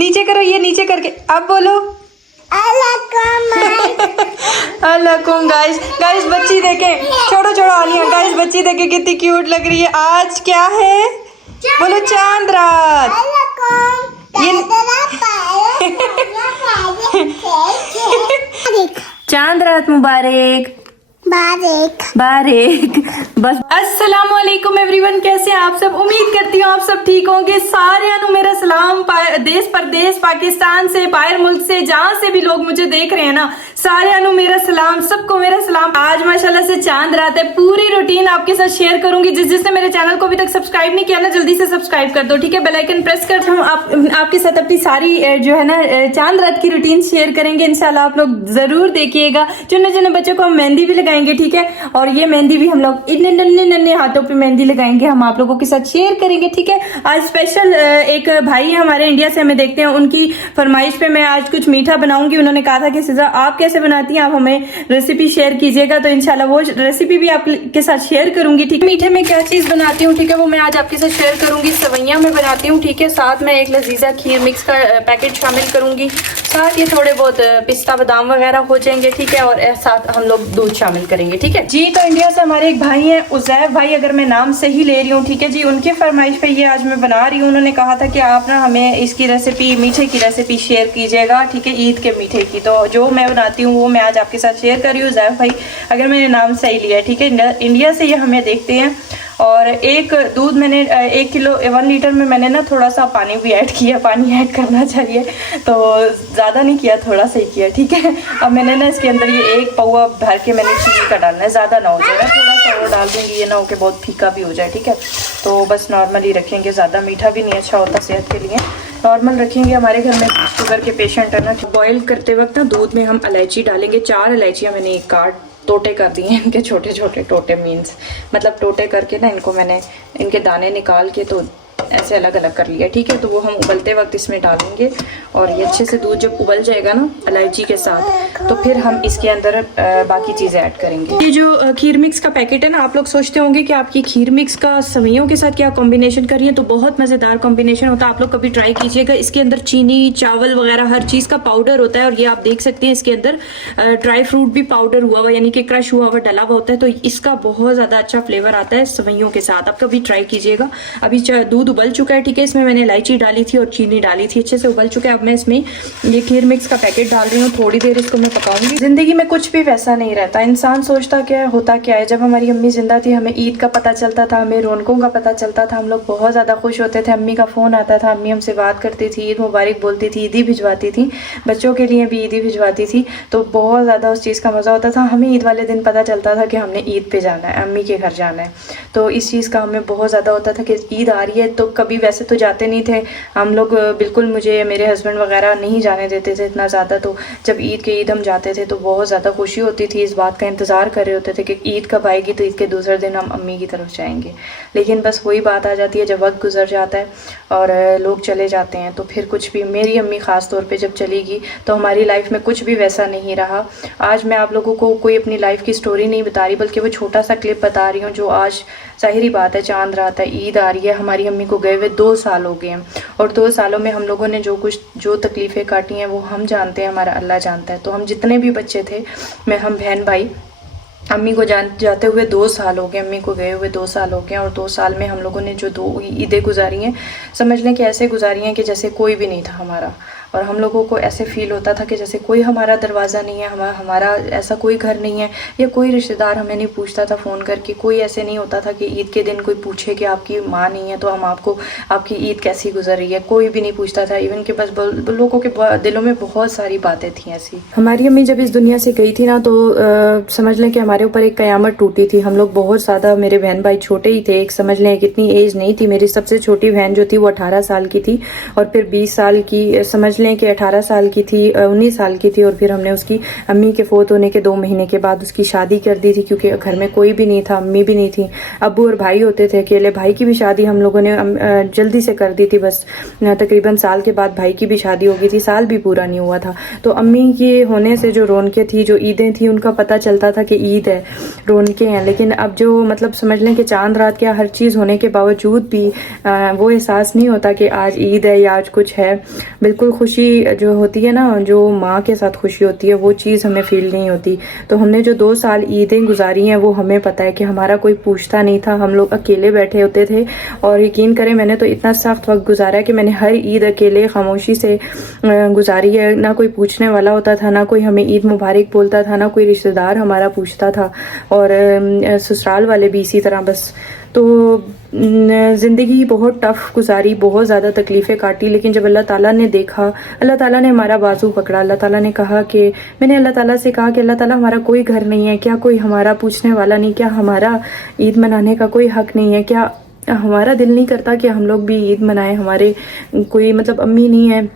नीचे करो, ये नीचे करके अब बोलो अलकुम। गाइस गाइस बच्ची देखें, छोड़ो छोड़ो आलिया। गाइस बच्ची देखें कितनी क्यूट लग रही है। आज क्या है बोलो? चांद रात। चांद रात मुबारक बारेक। बस अस्सलाम वालेकुम एवरीवन, कैसे हैं आप सब? उम्मीद करती हूँ आप सब ठीक होंगे। सारे मेरा सलाम देश परदेश, पाकिस्तान से, बाहर मुल्क से, जहाँ से भी लोग मुझे देख रहे हैं ना, सारे मेरा सलाम, सबको मेरा सलाम। आज माशाल्लाह से चांद रात है। पूरी रूटीन आपके साथ शेयर करूंगी। जिसने मेरे चैनल को अभी तक सब्सक्राइब नहीं किया ना, जल्दी से सब्सक्राइब कर दो, ठीक है? बेल आइकन प्रेस कर। हम आपके साथ अपनी सारी जो है ना चांद रात की रूटीन शेयर करेंगे इंशाल्लाह। आप लोग जरूर देखिएगा। जिन बच्चों को हम मेहंदी भी लगाएंगे, ठीक है? और ये मेहंदी भी हम लोग इतने नन्हे हाथों पे मेहंदी लगाएंगे, हम आप लोगों के साथ शेयर करेंगे, ठीक है? आज स्पेशल एक भाई है हमारे इंडिया से, हमें देखते हैं उनकी फरमाइश पे मैं आज कुछ मीठा बनाऊंगी। उन्होंने कहा था कि सिज़ा आप कैसे बनाती हैं, आप हमें रेसिपी शेयर कीजिएगा। तो इंशाल्लाह वो रेसिपी भी आपके साथ शेयर करूंगी, ठीक है? मीठे में क्या चीज बनाती हूँ, ठीक है, वो मैं आज आपके साथ शेयर करूंगी। सवैयां मैं बनाती हूँ, ठीक है? साथ में एक लजीजा खीर मिक्स का पैकेट शामिल करूंगी। साथ ये थोड़े बहुत पिस्ता बादाम वगैरह हो जाएंगे, ठीक है? और साथ हम लोग दूध शामिल करेंगे, ठीक है जी। तो इंडिया से हमारे एक भाई हैं, उज़ैफ भाई, अगर मैं नाम सही ले रही हूँ, ठीक है जी। उनकी फरमाइश पे ये आज मैं बना रही हूँ। उन्होंने कहा था कि आप ना हमें इसकी रेसिपी, मीठे की रेसिपी शेयर कीजिएगा, ठीक है? ईद के मीठे की। तो जो मैं बनाती हूँ वो मैं आज आपके साथ शेयर कर रही हूँ। उज़ैफ भाई, अगर मैंने नाम सही लिया है, ठीक है? इंडिया से ये हमें देखते हैं। और एक दूध मैंने 1 किलो 1 लीटर में मैंने ना थोड़ा सा पानी भी ऐड किया। पानी ऐड करना चाहिए, तो ज़्यादा नहीं किया, थोड़ा सा ही किया, ठीक है? अब मैंने ना इसके अंदर ये 1 पौवा भर के मैंने चीनी का डालना है। ज़्यादा ना हो जाएगा, थोड़ा सा और डाल दूँगी, ये ना हो के बहुत फीका भी हो जाए, ठीक है? तो बस नॉर्मल ही रखेंगे, ज़्यादा मीठा भी नहीं अच्छा होता सेहत के लिए। नॉर्मल रखेंगे। हमारे घर में शुगर के पेशेंट है ना। बॉईल करते वक्त ना दूध में हम इलायची डालेंगे। 4 इलायचियाँ मैंने एक काट टोटे कर दिए हैं, इनके छोटे छोटे टोटे, मीन्स मतलब टोटे करके ना इनको मैंने इनके दाने निकाल के तो ऐसे अलग अलग कर लिया, ठीक है? तो वो हम उबलते वक्त इसमें डालेंगे और ये अच्छे से दूध जब उबल जाएगा ना इलायची के साथ, तो फिर हम इसके अंदर बाकी चीज़ें ऐड करेंगे। ये जो खीर मिक्स का पैकेट है ना, आप लोग सोचते होंगे कि आपकी खीर मिक्स का सवैयों के साथ क्या कॉम्बिनेशन कर रही है, तो बहुत मज़ेदार कॉम्बिनेशन होता है। आप लोग कभी ट्राई कीजिएगा। इसके अंदर चीनी, चावल वगैरह हर चीज़ का पाउडर होता है। और ये आप देख सकते हैं इसके अंदर ड्राई फ्रूट भी पाउडर हुआ हुआ, यानी कि क्रश हुआ हुआ डला हुआ होता है। तो इसका बहुत ज़्यादा अच्छा फ्लेवर आता है सवैयों के साथ। आप कभी ट्राई कीजिएगा। अभी दूध उबल चुका है, ठीक है? इसमें मैंने इलायची डाली थी और चीनी डाली थी, अच्छे से उबल चुका है। अब मैं इसमें ये खीर मिक्स का पैकेट डाल रही हूँ। थोड़ी देर इसको मैं पकाऊंगी। जिंदगी में कुछ भी वैसा नहीं रहता। इंसान सोचता क्या है, होता क्या है। जब हमारी अम्मी जिंदा थी, हमें ईद का पता चलता था, हमें रौनकों का पता चलता था, हम लोग बहुत ज़्यादा खुश होते थे। अम्मी का फ़ोन आता था, अम्मी हमसे बात करती थी, ईद मुबारक बोलती थी, ईदी भिजवाती थी, बच्चों के लिए भी ईदी भिजवाती थी। तो बहुत ज़्यादा उस चीज़ का मज़ा होता था। हमें ईद वाले दिन पता चलता था कि हमने ईद पे जाना है, अम्मी के घर जाना है। तो इस चीज़ का हमें बहुत ज़्यादा होता था कि ईद आ रही है। तो कभी वैसे तो जाते नहीं थे हम लोग, बिल्कुल मुझे मेरे हस्बैंड वगैरह नहीं जाने देते थे इतना ज़्यादा। तो जब ईद के ईद हम जाते थे तो बहुत ज़्यादा खुशी होती थी। इस बात का इंतज़ार कर रहे होते थे कि ईद कब आएगी, तो ईद के दूसरे दिन हम अम्मी की तरफ जाएंगे। लेकिन बस वही बात आ जाती है, जब वक्त गुजर जाता है और लोग चले जाते हैं, तो फिर कुछ भी, मेरी अम्मी ख़ास तौर पे जब चली गई तो हमारी लाइफ में कुछ भी वैसा नहीं रहा। आज मैं आप लोगों को कोई अपनी लाइफ की स्टोरी नहीं बता रही, बल्कि वो छोटा सा क्लिप बता रही हूँ जो आज, ज़ाहिरी बात है, चांद रात है, ईद आ रही है, हमारी अम्मी को गए हुए 2 साल हो गए हैं। और 2 सालों में हम लोगों ने जो तकलीफ़ें काटी हैं वो हम जानते हैं, हमारा अल्लाह जानता है। तो हम जितने भी बच्चे थे, हम बहन भाई, अम्मी को जाते हुए 2 साल हो गए, अम्मी को गए हुए 2 साल हो गए। और 2 साल में हम लोगों ने जो 2 ईदें गुजारी हैं, समझ लें कि ऐसे गुजारी हैं कि जैसे कोई भी नहीं था हमारा। और हम लोगों को ऐसे फील होता था कि जैसे कोई हमारा दरवाज़ा नहीं है, हमारा ऐसा कोई घर नहीं है, या कोई रिश्तेदार हमें नहीं पूछता था फ़ोन करके। कोई ऐसे नहीं होता था कि ईद के दिन कोई पूछे कि आपकी माँ नहीं है तो हम आपको, आपकी ईद कैसी गुजर रही है, कोई भी नहीं पूछता था। इवन कि बस लोगों के दिलों में बहुत सारी बातें थी ऐसी। हमारी अम्मी जब इस दुनिया से गई थी ना, तो समझ लें कि हमारे ऊपर एक क़यामत टूटी थी। हम लोग बहुत ज़्यादा, मेरे बहन भाई छोटे ही थे, एक समझ लें इतनी एज नहीं थी। मेरी सबसे छोटी बहन जो थी वो 18 साल की थी, और फिर 20 साल की, समझ लें कि 18 साल की थी, 19 साल की थी, और फिर हमने उसकी अम्मी के फोत होने के 2 महीने के बाद उसकी शादी कर दी थी, क्योंकि घर में कोई भी नहीं था, अम्मी भी नहीं थी, अब्बू और भाई होते थे अकेले। भाई की भी शादी हम लोगों ने जल्दी से कर दी थी, बस तकरीबन साल के बाद भाई की भी शादी हो गई थी, साल भी पूरा नहीं हुआ था। तो अम्मी के होने से जो रौनकें थी, जो ईदें थी, उनका पता चलता था कि ईद है, रौनकें हैं। लेकिन अब जो मतलब समझ लें कि चांद रात क्या हर चीज़ होने के बावजूद भी वो एहसास नहीं होता कि आज ईद है या आज कुछ है। बिल्कुल खुशी जो होती है ना, जो माँ के साथ खुशी होती है, वो चीज़ हमें फील नहीं होती। तो हमने जो 2 साल ईदें गुजारी हैं वो हमें पता है कि हमारा कोई पूछता नहीं था, हम लोग अकेले बैठे होते थे। और यकीन करें मैंने तो इतना सख्त वक्त गुजारा है कि मैंने हर ईद अकेले खामोशी से गुजारी है। ना कोई पूछने वाला होता था, ना कोई हमें ईद मुबारक बोलता था, ना कोई रिश्तेदार हमारा पूछता था, और ससुराल वाले भी इसी तरह। बस तो ज़िंदगी बहुत टफ़ गुजारी, बहुत ज़्यादा तकलीफ़ें काटी। लेकिन जब अल्लाह ताला ने देखा, अल्लाह ताला ने हमारा बाजू पकड़ा, अल्लाह ताला ने कहा कि मैंने अल्लाह ताला से कहा कि अल्लाह ताला हमारा कोई घर नहीं है क्या, कोई हमारा पूछने वाला नहीं, क्या हमारा ईद मनाने का कोई हक़ नहीं है क्या, हमारा दिल नहीं करता कि हम लोग भी ईद मनाएं, हमारे कोई मतलब अम्मी नहीं है,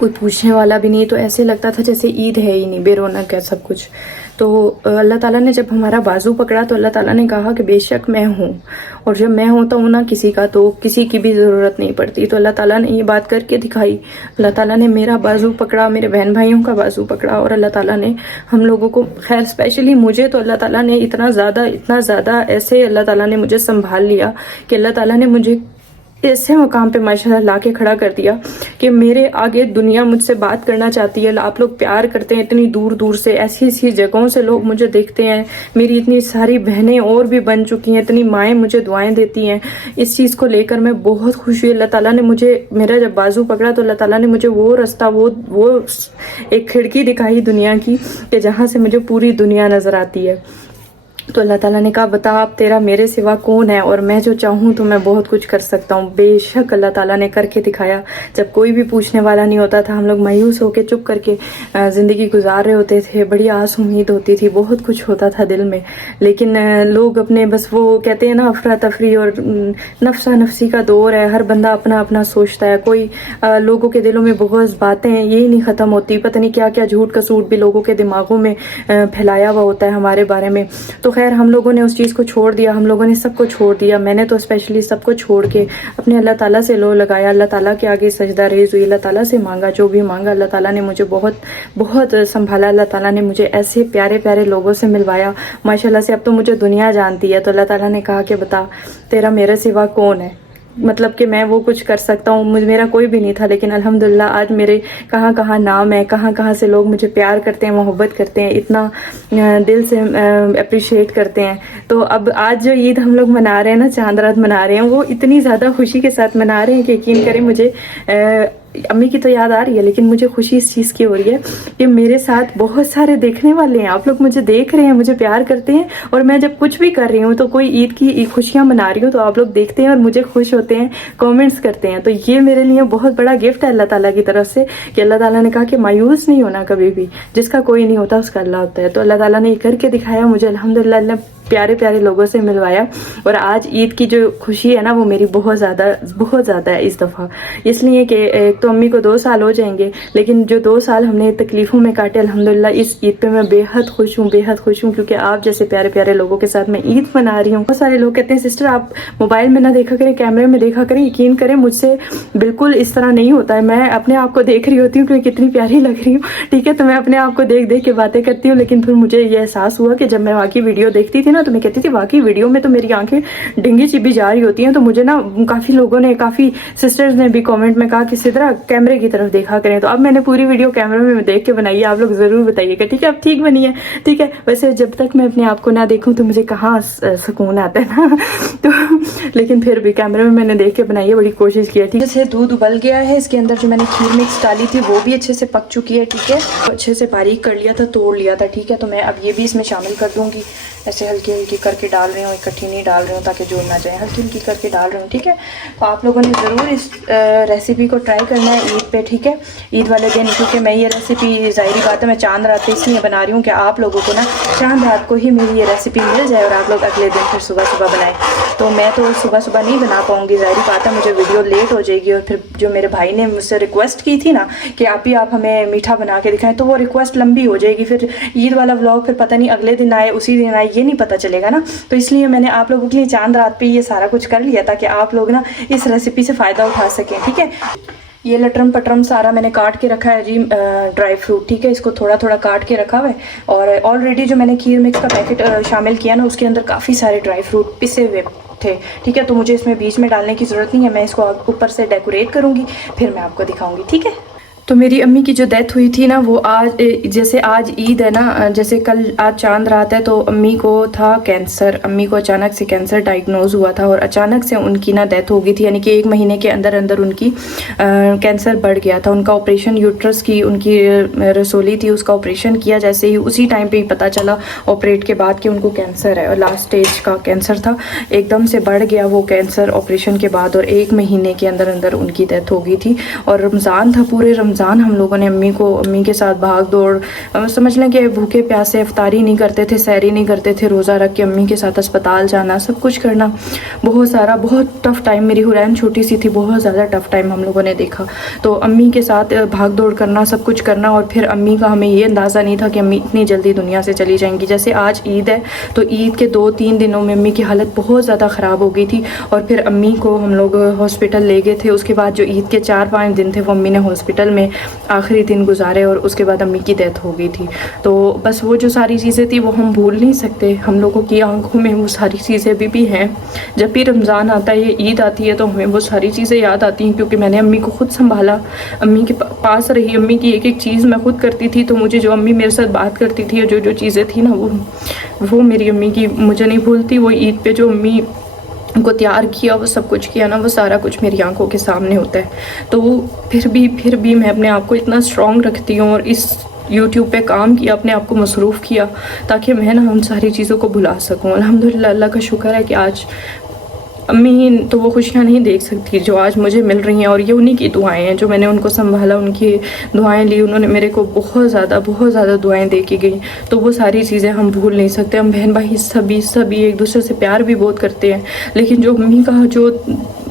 कोई पूछने वाला भी नहीं। तो ऐसे लगता था जैसे ईद है ही नहीं, बेरौनक है सब कुछ। तो अल्लाह ताला ने जब हमारा बाजू पकड़ा तो अल्लाह ताला ने कहा कि बेशक मैं हूँ, और जब मैं होता हूँ ना किसी का, तो किसी की भी ज़रूरत नहीं पड़ती। तो अल्लाह ताला ने ये बात करके दिखाई। अल्लाह ताला ने मेरा बाजू पकड़ा, मेरे बहन भाइयों का बाजू पकड़ा, और अल्लाह ताला ने हम लोगों को, खैर स्पेशली मुझे तो अल्लाह ताला ने इतना ज़्यादा ऐसे अल्लाह ताला ने मुझे संभाल लिया कि अल्लाह ताला ने मुझे ऐसे मकाम पे माशाल्लाह लाके खड़ा कर दिया कि मेरे आगे दुनिया मुझसे बात करना चाहती है। आप लोग प्यार करते हैं इतनी दूर दूर से, ऐसी ऐसी जगहों से लोग मुझे देखते हैं। मेरी इतनी सारी बहनें और भी बन चुकी हैं, इतनी माएँ मुझे दुआएं देती हैं। इस चीज़ को लेकर मैं बहुत खुश हुई। अल्लाह ताला ने मुझे, मेरा जब बाजू पकड़ा तो अल्लाह ताला ने मुझे वो रास्ता, वो एक खिड़की दिखाई दुनिया की, कि जहाँ से मुझे पूरी दुनिया नज़र आती है। तो अल्लाह ताला ने कहा बता अब तेरा मेरे सिवा कौन है, और मैं जो चाहूँ तो मैं बहुत कुछ कर सकता हूँ। बेशक अल्लाह ताला ने करके दिखाया। जब कोई भी पूछने वाला नहीं होता था, हम लोग मायूस होकर चुप करके ज़िंदगी गुजार रहे होते थे। बड़ी आस उम्मीद होती थी, बहुत कुछ होता था दिल में, लेकिन लोग अपने, बस वो कहते हैं ना, अफरा तफरी और नफ्सा नफसी का दौर है। हर बंदा अपना अपना सोचता है। कोई लोगों के दिलों में बहुत बातें यही नहीं ख़त्म होती, पता नहीं क्या क्या झूठ कसूट भी लोगों के दिमागों में फैलाया हुआ होता है हमारे बारे में। तो खैर हम लोगों ने उस चीज़ को छोड़ दिया, हम लोगों ने सबको छोड़ दिया। मैंने तो स्पेशली सबको छोड़ के अपने अल्लाह ताला से लो लगाया, अल्लाह ताला के आगे सजदा रेज़ हुई, अल्लाह ताला से मांगा, जो भी मांगा अल्लाह ताला ने मुझे बहुत बहुत संभाला। अल्लाह ताला ने मुझे ऐसे प्यारे प्यारे लोगों से मिलवाया माशाल्लाह से। अब तो मुझे दुनिया जानती है। तो अल्लाह ताला ने कहा कि बता तेरा मेरे सिवा कौन है, मतलब कि मैं वो कुछ कर सकता हूँ। मुझे, मेरा कोई भी नहीं था, लेकिन अल्हम्दुलिल्लाह आज मेरे कहाँ कहाँ नाम है, कहाँ कहाँ से लोग मुझे प्यार करते हैं, मोहब्बत करते हैं, इतना दिल से अप्रिशिएट करते हैं। तो अब आज जो ईद हम लोग मना रहे हैं ना, चांद रात मना रहे हैं, वो इतनी ज़्यादा खुशी के साथ मना रहे हैं कि यकीन करें मुझे अम्मी की तो याद आ रही है, लेकिन मुझे खुशी इस चीज़ की हो रही है कि मेरे साथ बहुत सारे देखने वाले हैं। आप लोग मुझे देख रहे हैं, मुझे प्यार करते हैं, और मैं जब कुछ भी कर रही हूँ, तो कोई ईद की खुशियाँ मना रही हूँ, तो आप लोग देखते हैं और मुझे खुश होते हैं, कमेंट्स करते हैं। तो ये मेरे लिए बहुत बड़ा गिफ्ट है अल्लाह ताला की तरफ से, कि अल्लाह ताला ने कहा कि मायूस नहीं होना कभी भी, जिसका कोई नहीं होता उसका अल्लाह होता है। तो अल्लाह ताला ने ये करके दिखाया मुझे, अल्हम्दुलिल्लाह प्यारे प्यारे लोगों से मिलवाया। और आज ईद की जो खुशी है ना, वो मेरी बहुत ज़्यादा है इस दफ़ा, इसलिए कि एक तो अम्मी को 2 साल हो जाएंगे, लेकिन जो 2 साल हमने तकलीफ़ों में काटे, अल्हम्दुलिल्लाह इस ईद पे मैं बेहद खुश हूँ, क्योंकि आप जैसे प्यारे प्यारे लोगों के साथ मैं ईद मना रही हूँ। बहुत सारे लोग कहते हैं सिस्टर आप मोबाइल में ना देखा करें, कैमरे में देखा करें। यकीन करें मुझसे बिल्कुल इस तरह नहीं होता है। मैं अपने आप को देख रही होती हूँ कि कितनी प्यारी लग रही हूँ, ठीक है, तो मैं अपने आप को देख देख के बातें करती हूँ। लेकिन फिर मुझे ये एहसास हुआ कि जब मैं वाकई वीडियो देखती थी ना, तो मैं कहती थी वाकई वीडियो में तो मेरी आंखें डिंगी चिबी जा रही होती हैं। तो मुझे ना काफ़ी लोगों ने, काफ़ी सिस्टर्स ने भी कमेंट में कहा कि सिद्रा कैमरे की तरफ देखा करें। तो अब मैंने पूरी वीडियो कैमरे में देख के बनाई है, आप लोग ज़रूर बताइएगा, ठीक है। अब ठीक बनी है, ठीक है। वैसे जब तक मैं अपने आप को ना देखूँ तो मुझे कहाँ सुकून आता है ना तो लेकिन फिर भी कैमरे में मैंने देख के बनाई है, बड़ी कोशिश की है, ठीक है। जैसे दूध उबल गया है, इसके अंदर जो मैंने खीर मिक्स डाली थी वो भी अच्छे से पक चुकी है, ठीक है। अच्छे से बारीक कर लिया था, तोड़ लिया था, ठीक है। तो मैं अब ये भी इसमें शामिल कर दूँगी। ऐसे हल्की हल्की करके डाल रही हूँ, इकट्ठी नहीं डाल रही हूँ ताकि जोड़ ना जाए, हल्की हल्की करके डाल रही हूँ, ठीक है। तो आप लोगों ने ज़रूर इस रेसिपी को ट्राई करना है ईद पे, ठीक है, ईद वाले दिन। क्योंकि मैं ये रेसिपी, ज़ाहिरी बात है, मैं चांद रात पे इसलिए बना रही हूँ कि आप लोगों को ना चांद रात को ही मेरी ये रेसिपी मिल जाए और आप लोग अगले दिन फिर सुबह सुबह बनाएं। तो मैं तो सुबह सुबह नहीं बना पाऊँगी, ज़ाहिर बात है मुझे वीडियो लेट हो जाएगी। और फिर जो मेरे भाई ने मुझसे रिक्वेस्ट की थी ना कि आप हमें मीठा बना के दिखाएं, तो वो रिक्वेस्ट लंबी हो जाएगी। फिर ईद वाला व्लॉग फिर पता नहीं अगले दिन आए उसी दिन आए, ये नहीं पता चलेगा ना। तो इसलिए मैंने आप लोगों के लिए चांद रात पे ये सारा कुछ कर लिया ताकि आप लोग ना इस रेसिपी से फ़ायदा उठा सकें, ठीक है। ये लटरम पटरम सारा मैंने काट के रखा है जी, ड्राई फ्रूट, ठीक है। इसको थोड़ा थोड़ा काट के रखा हुआ है। और ऑलरेडी जो मैंने खीर मिक्स का पैकेट शामिल किया ना, उसके अंदर काफ़ी सारे ड्राई फ्रूट पिसे हुए थे, ठीक है। तो मुझे इसमें बीच में डालने की ज़रूरत नहीं है, मैं इसको ऊपर से डेकोरेट करूँगी, फिर मैं आपको दिखाऊँगी, ठीक है। तो मेरी अम्मी की जो डेथ हुई थी ना, वो आज जैसे आज ईद है ना, जैसे कल आज चांद रात है, तो अम्मी को था कैंसर। अम्मी को अचानक से कैंसर डायग्नोज हुआ था और अचानक से उनकी ना डेथ हो गई थी, यानी कि 1 महीने के अंदर अंदर उनकी कैंसर बढ़ गया था। उनका ऑपरेशन, यूट्रस की उनकी रसोली थी, उसका ऑपरेशन किया। जैसे ही उसी टाइम पे ही पता चला ऑपरेट के बाद कि उनको कैंसर है, और लास्ट स्टेज का कैंसर था। एकदम से बढ़ गया वो कैंसर ऑपरेशन के बाद, और 1 महीने के अंदर अंदर उनकी डेथ हो गई थी। और रमज़ान था, पूरे रमज़ान हम लोगों ने अम्मी के साथ भाग दौड़, समझ लें कि भूखे प्यासे इफ्तारी नहीं करते थे, सहरी नहीं करते थे, रोज़ा रख के अम्मी के साथ अस्पताल जाना, सब कुछ करना, बहुत टफ़ टाइम। मेरी हुरैन छोटी सी थी, बहुत ज़्यादा टफ़ टाइम हम लोगों ने देखा। तो अम्मी के साथ भाग दौड़ करना, सब कुछ करना। और फिर अम्मी का हमें ये अंदाज़ा नहीं था कि अम्मी इतनी जल्दी दुनिया से चली जाएंगी। जैसे आज ईद है, तो ईद के 2-3 दिनों में अम्मी की हालत बहुत ज़्यादा ख़राब हो गई थी। और फिर अम्मी को हम लोग हॉस्पिटल ले गए थे। उसके बाद जो ईद के 4-5 दिन थे, वो अम्मी ने हॉस्पिटल में आखिरी दिन गुजारे, और उसके बाद अम्मी की डेथ हो गई थी। तो बस वो जो सारी चीज़ें थी वो हम भूल नहीं सकते। हम लोगों की आंखों में वो सारी चीज़ें भी हैं। जब भी रमज़ान आता है, ये ईद आती है, तो हमें वो सारी चीज़ें याद आती हैं, क्योंकि मैंने अम्मी को खुद संभाला, अम्मी के पास रही, अम्मी की एक एक चीज़ मैं खुद करती थी। तो मुझे जो अम्मी मेरे साथ बात करती थी, जो चीज़ें थी ना, वो मेरी अम्मी की मुझे नहीं भूलती। वो ईद पे जो अम्मी को तैयार किया, वो सब कुछ किया ना, वो सारा कुछ मेरी आंखों के सामने होता है। तो फिर भी मैं अपने आप को इतना स्ट्रॉन्ग रखती हूँ, और इस YouTube पे काम किया, अपने आप को मसरूफ़ किया, ताकि मैं ना उन सारी चीज़ों को भुला सकूँ। अल्हम्दुलिल्लाह, अल्लाह का शुक्र है कि आज अम्मी तो वो खुशियाँ नहीं देख सकती जो आज मुझे मिल रही हैं। और ये उन्हीं की दुआएं हैं, जो मैंने उनको संभाला, उनकी दुआएं ली, उन्होंने मेरे को बहुत ज़्यादा दुआएं दे के गई। तो वो सारी चीज़ें हम भूल नहीं सकते। हम बहन भाई सभी एक दूसरे से प्यार भी बहुत करते हैं, लेकिन जो अम्मी का जो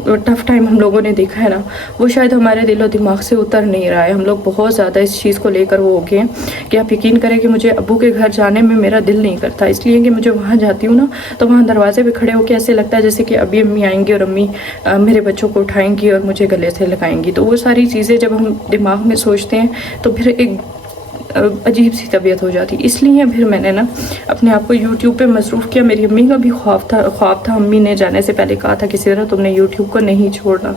टफ़ टाइम हम लोगों ने देखा है ना, वो शायद हमारे दिलो दिमाग से उतर नहीं रहा है। हम लोग बहुत ज़्यादा इस चीज़ को लेकर वो हो गए हैं कि आप यकीन करें कि मुझे अब्बू के घर जाने में मेरा दिल नहीं करता, इसलिए कि मुझे वहाँ जाती हूँ ना, तो वहाँ दरवाजे पे खड़े होकर ऐसे लगता है जैसे कि अभी अम्मी आएंगी और अम्मी मेरे बच्चों को उठाएंगी और मुझे गले से लगाएंगी। तो वो सारी चीज़ें जब हम दिमाग में सोचते हैं, तो फिर एक अजीब सी तबीयत हो जाती। इसलिए फिर मैंने ना अपने आप को YouTube पे मसरूफ़ किया। मेरी अम्मी का भी ख्वाब था। अम्मी ने जाने से पहले कहा था किसी तरह तुमने YouTube को नहीं छोड़ना।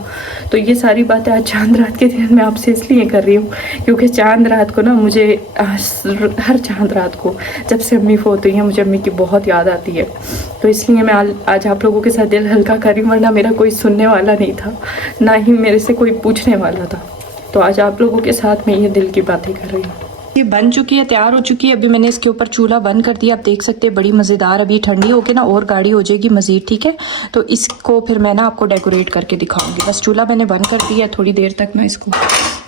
तो ये सारी बातें आज चांद रात के दिन मैं आपसे इसलिए कर रही हूँ, क्योंकि चांद रात को ना मुझे हर चांद रात को जब से अम्मी फोत हुई है, मुझे अम्मी की बहुत याद आती है। तो इसलिए मैं आज आप लोगों के साथ दिल हल्का कर रही हूँ, वरना मेरा कोई सुनने वाला नहीं था, ना ही मेरे से कोई पूछने वाला था। तो आज आप लोगों के साथ मैं ये दिल की बातें कर रही हूँ। ये बन चुकी है, तैयार हो चुकी है। अभी मैंने इसके ऊपर चूल्हा बंद कर दिया, आप देख सकते हैं, बड़ी मज़ेदार। अभी ठंडी होके ना और गाढ़ी हो जाएगी मज़ीद, ठीक है। तो इसको फिर मैं ना आपको डेकोरेट करके दिखाऊंगी। बस चूल्हा मैंने बंद कर दिया, थोड़ी देर तक मैं इसको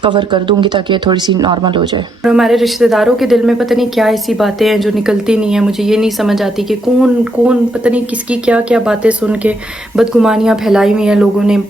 कवर कर दूंगी ताकि थोड़ी सी नॉर्मल हो जाए। और हमारे रिश्तेदारों के दिल में पता नहीं क्या ऐसी बातें हैं जो निकलती नहीं है। मुझे ये नहीं समझ आती कि कौन पता नहीं किसकी क्या बातें सुन के बदगुमानियाँ फैलाई हुई हैं लोगों ने।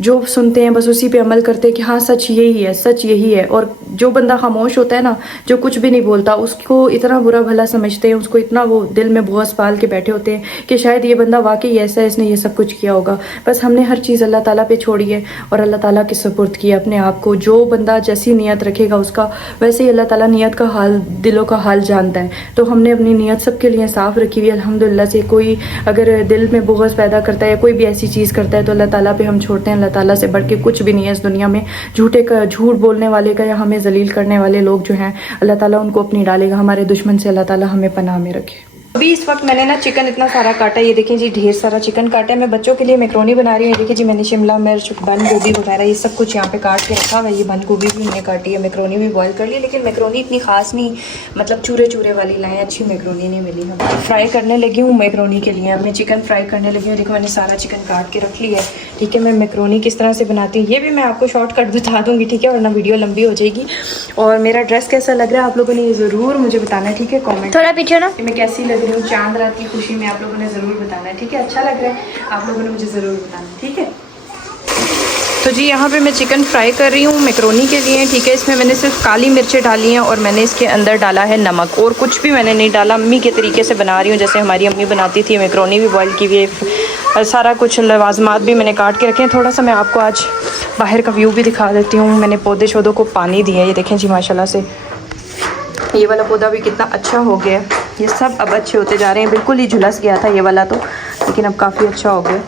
जो सुनते हैं बस उसी पे अमल करते हैं कि हाँ सच यही है। और जो बंदा खामोश होता है ना, जो कुछ भी नहीं बोलता, उसको इतना बुरा भला समझते हैं, उसको इतना वो दिल में बुआस पाल के बैठे होते हैं कि शायद ये बंदा वाकई ऐसा है, इसने ये सब कुछ किया होगा। बस हमने हर चीज़ अल्लाह ताला पे छोड़ी है और अल्लाह ताला के सुपुर्द किया अपने आप को। जो बंदा जैसी नीयत रखेगा उसका वैसे ही अल्लाह ताला नीयत का हाल, दिलों का हाल जानता है। तो हमने अपनी नीयत सबके लिए साफ़ रखी हुई है अल्हम्दुलिल्लाह से। कोई अगर दिल में बुग़्ज़ पैदा करता है, कोई भी ऐसी चीज़ करता है, तो अल्लाह ताला पे हम छोड़ते हैं। अल्लाह ताला से बढ़ के कुछ भी नहीं है इस दुनिया में। झूठ बोलने वाले का या हमें जलील करने वाले लोग जो हैं, अल्लाह ताला उनको अपनी डालेगा। हमारे दुश्मन से अल्लाह ताला हमें पनाह में रखे। अभी इस वक्त मैंने ना चिकन इतना सारा काटा, ये देखें जी, ढेर सारा चिकन काटा है। मैं बच्चों के लिए मैक्रोनी बना रही हूँ। देखिए जी, मैंने शिमला मिर्च, बंद गोभी वगैरह ये सब कुछ यहाँ पे काट के रखा हुआ है। ये बंद गोभी भी मैंने काटी है, मैक्रोनी भी बॉईल कर ली, लेकिन मैक्रोनी इतनी खास नहीं, मतलब चूरे वाली लाएँ, अच्छी मैक्रोनी नहीं मिली। हम फ्राई करने लगी हूँ मैक्रोनी के लिए। अब मैं चिकन फ्राई करने लगी हूँ। देखो मैंने सारा चिकन काट के रख लिया है, ठीक है। मैं मैक्रोनी किस तरह से बनाती हूँ ये भी मैं आपको शॉर्टकट बता दूँगी, ठीक है, वरना वीडियो लंबी हो जाएगी। और मेरा ड्रेस कैसा लग रहा है आप लोगों ने ज़रूर मुझे बताना है, ठीक है, कॉमेंट। थोड़ा पीछे ना, मैं कैसी लग रही हूँ चांद रात की खुशी में, आप लोगों ने ज़रूर बताना है, ठीक है? अच्छा लग रहा है आप लोगों ने मुझे ज़रूर बताना, ठीक है? तो जी यहाँ पे मैं चिकन फ्राई कर रही हूँ मैक्रोनी के लिए, ठीक है? इसमें मैंने सिर्फ काली मिर्चें डाली हैं और मैंने इसके अंदर डाला है नमक, और कुछ भी मैंने नहीं डाला। अम्मी के तरीके से बना रही हूँ, जैसे हमारी अम्मी बनाती थी। मैक्रोनी भी बॉईल की हुई है, सारा कुछ लवाजमात भी मैंने काट के रखे हैं। थोड़ा सा मैं आपको आज बाहर का व्यू भी दिखा देती हूँ। मैंने पौधे शौधों को पानी दिया है, ये देखें जी माशाल्लाह से। ये वाला पौधा भी कितना अच्छा हो गया, ये सब अब अच्छे होते जा रहे हैं। बिल्कुल ही झुलस गया था ये वाला तो, लेकिन अब काफ़ी अच्छा हो गया।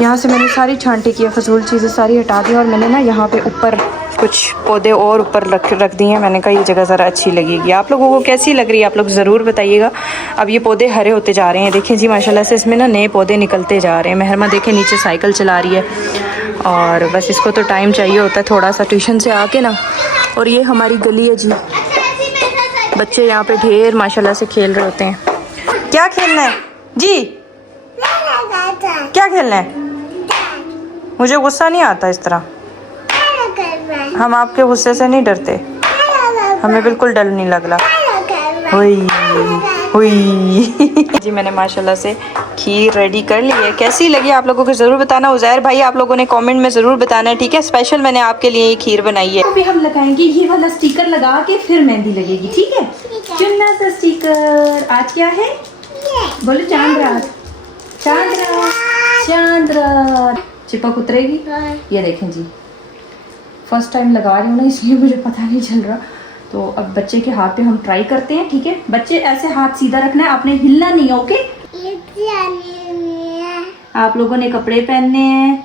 यहाँ से मैंने सारी छांटी की, फजूल चीज़ें सारी हटा दी, और मैंने ना यहाँ पे ऊपर कुछ पौधे और ऊपर रख दिए हैं। मैंने कहा ये जगह ज़रा अच्छी लगेगी। आप लोगों को कैसी लग रही है आप लोग ज़रूर बताइएगा। अब ये पौधे हरे होते जा रहे हैं, देखें जी माशाल्लाह से इसमें ना नए पौधे निकलते जा रहे हैं। महरमा देखें नीचे साइकिल चला रही है, और बस इसको तो टाइम चाहिए होता है थोड़ा सा ट्यूशन से आके ना। और ये हमारी गली है जी, बच्चे यहाँ पे ढेर माशाल्लाह से खेल रहे होते हैं। क्या खेलना है जी? क्या खेलना है? मुझे गुस्सा नहीं आता इस तरह, हम आपके गुस्से से नहीं डरते, हमें बिल्कुल डर नहीं लग रहा। हुई हुई जी मैंने माशाल्लाह से खीर रेडी कर ली है। कैसी लगी आप लोगों को ज़रूर बताना। उज़ैर भाई आप लोगों ने कमेंट में ज़रूर बताना है, ठीक है? स्पेशल मैंने आपके लिए ये खीर बनाई है। अभी हम लगाएंगे ये वाला स्टिकर लगा के फिर मेहंदी लगेगी, ठीक है? चुन्ना सा स्टिकर। आज क्या है बोलो? चांद रात, चांद रात, चांद रात। चिपक उतरेगी। ये देखें जी, फर्स्ट टाइम लगा रही हूँ ना, इसलिए मुझे पता नहीं चल रहा। तो अब बच्चे के हाथ पे हम ट्राई करते हैं, ठीक है? बच्चे ऐसे हाथ सीधा रखना है, आपने हिलना नहीं है, ओके? आप लोगों ने कपड़े पहनने हैं,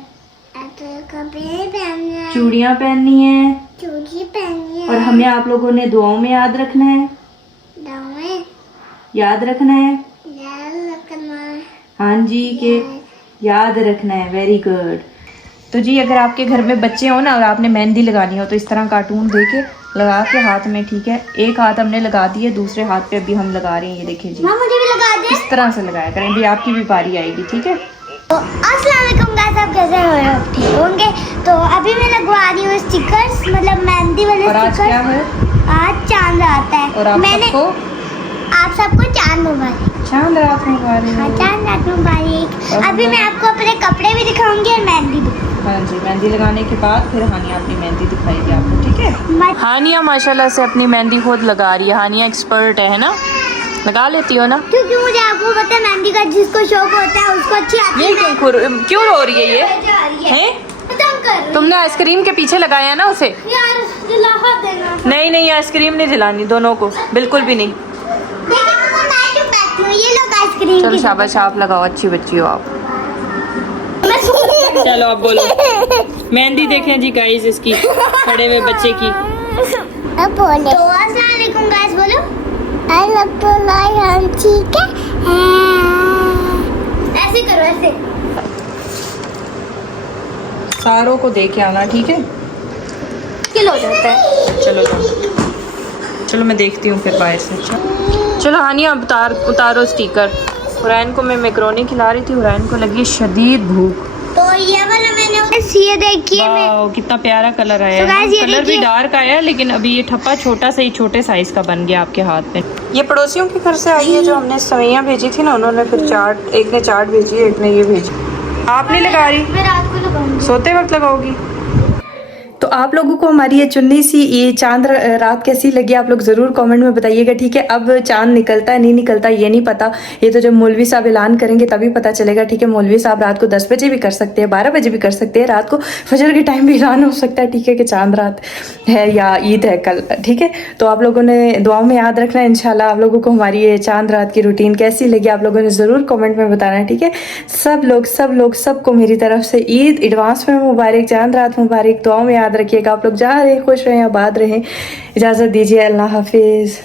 चूड़ियाँ पहननी है, और हमें आप लोगों ने दुआओं में याद रखना है, याद रखना है। हाँ जी, के याद रखना है। Very good. तो जी अगर आपके घर में बच्चे हो ना और आपने मेहंदी लगानी हो तो इस तरह कार्टून देके लगा के हाथ में, ठीक है? एक हाथ हमने लगा दी है, दूसरे हाथ पे अभी हम लगा रहे हैं। ये देखिए जी, मुझे भी लगा दे। इस तरह से लगाया करें, भी आपकी भी बारी आएगी, ठीक है? तो अस्सलाम वालेकुम गाइस, आप कैसे हो? आप ठीक होंगे? तो अभी मैं लगवा रही हूँ स्टिकर्स, मतलब मेहंदी वाले। और आज क्या है? आज चांद रात है। और आप सबको चांद मुबारक। चांद रात मुबारक। हाँ, चांद रात मुबारक। अभी मैं आपको अपने कपड़े भी दिखाऊंगी और मेहंदी भी। हाँ जी, मेहंदी लगाने के बाद फिर हानिया अपनी मेहंदी दिखाएगी आपको, ठीक है? हानिया माशाल्लाह से अपनी मेहंदी खुद लगा रही है। हानिया एक्सपर्ट है ना? लगा लेती हो ना? क्योंकि मुझे आपको पता है मेहंदी का जिसको शौक होता है उसको अच्छी आती है। ये क्यों रो रही है ये? हैं? तुमने आइसक्रीम के पीछे लगाया ना उसे? यार दिलावा देना। नहीं आइसक्रीम नहीं दिलानी दोनों को, बिल्कुल भी नहीं। ये लोग आइसक्रीम। चलो शाबाश, आप लगाओ, अच्छी बच्ची हो आप। चलो अब बोलो। मेहंदी देखें जी गाइस इसकी, खड़े हुए बच्चे की। अब बोले तो अस्सलाम वालेकुम गाइस, बोलो आई लव टू लाइक, ठीक है? ऐसे करो, ऐसे सारों को दे के आना, ठीक है? किलो हो जाता है। चलो मैं देखती हूँ फिर बाहर से। चलो हानिया अब उतारो स्टिकर। हुरैन को मैं मैक्रोनी खिला रही थी, हुरैन को लगी शदीद भूख। तो ये वाला मैंने ये देखिए, कितना प्यारा कलर आया है। कलर भी डार्क आया है, लेकिन अभी ये ठप्पा छोटा सा ही छोटे साइज का बन गया आपके हाथ में। ये पड़ोसियों के घर से आई है जो हमने सवैयाँ भेजी थी ना, उन्होंने फिर चाट, एक ने चाट भेजी, एक ने ये भेजी। आप नहीं लगा रही? मैं रात को लगाऊंगी। सोते वक्त लगाओगी? तो आप लोगों को हमारी ये चुन्नी सी ये चांद रात कैसी लगी आप लोग ज़रूर कमेंट में बताइएगा, ठीक है? अब चांद निकलता है नहीं निकलता ये नहीं पता, ये तो जब मौलवी साहब ऐलान करेंगे तभी पता चलेगा, ठीक है? मौलवी साहब रात को 10 बजे भी कर सकते हैं, 12 बजे भी कर सकते हैं, रात को फजर के टाइम भी ऐलान हो सकता है, ठीक है? कि चांद रात है या ईद है कल, ठीक है? तो आप लोगों ने दुआओं में याद रखना है। इंशाल्लाह आप लोगों को हमारी ये चांद रात की रूटीन कैसी लगी आप लोगों ने ज़रूर कमेंट में बताना है, ठीक है? सबको मेरी तरफ से ईद एडवांस में मुबारक, चांद रात मुबारक। दुआओं में याद रखिएगा। आप लोग जहाँ रहे खुश रहें, आबाद रहें। इजाज़त दीजिए, अल्लाह हाफिज़।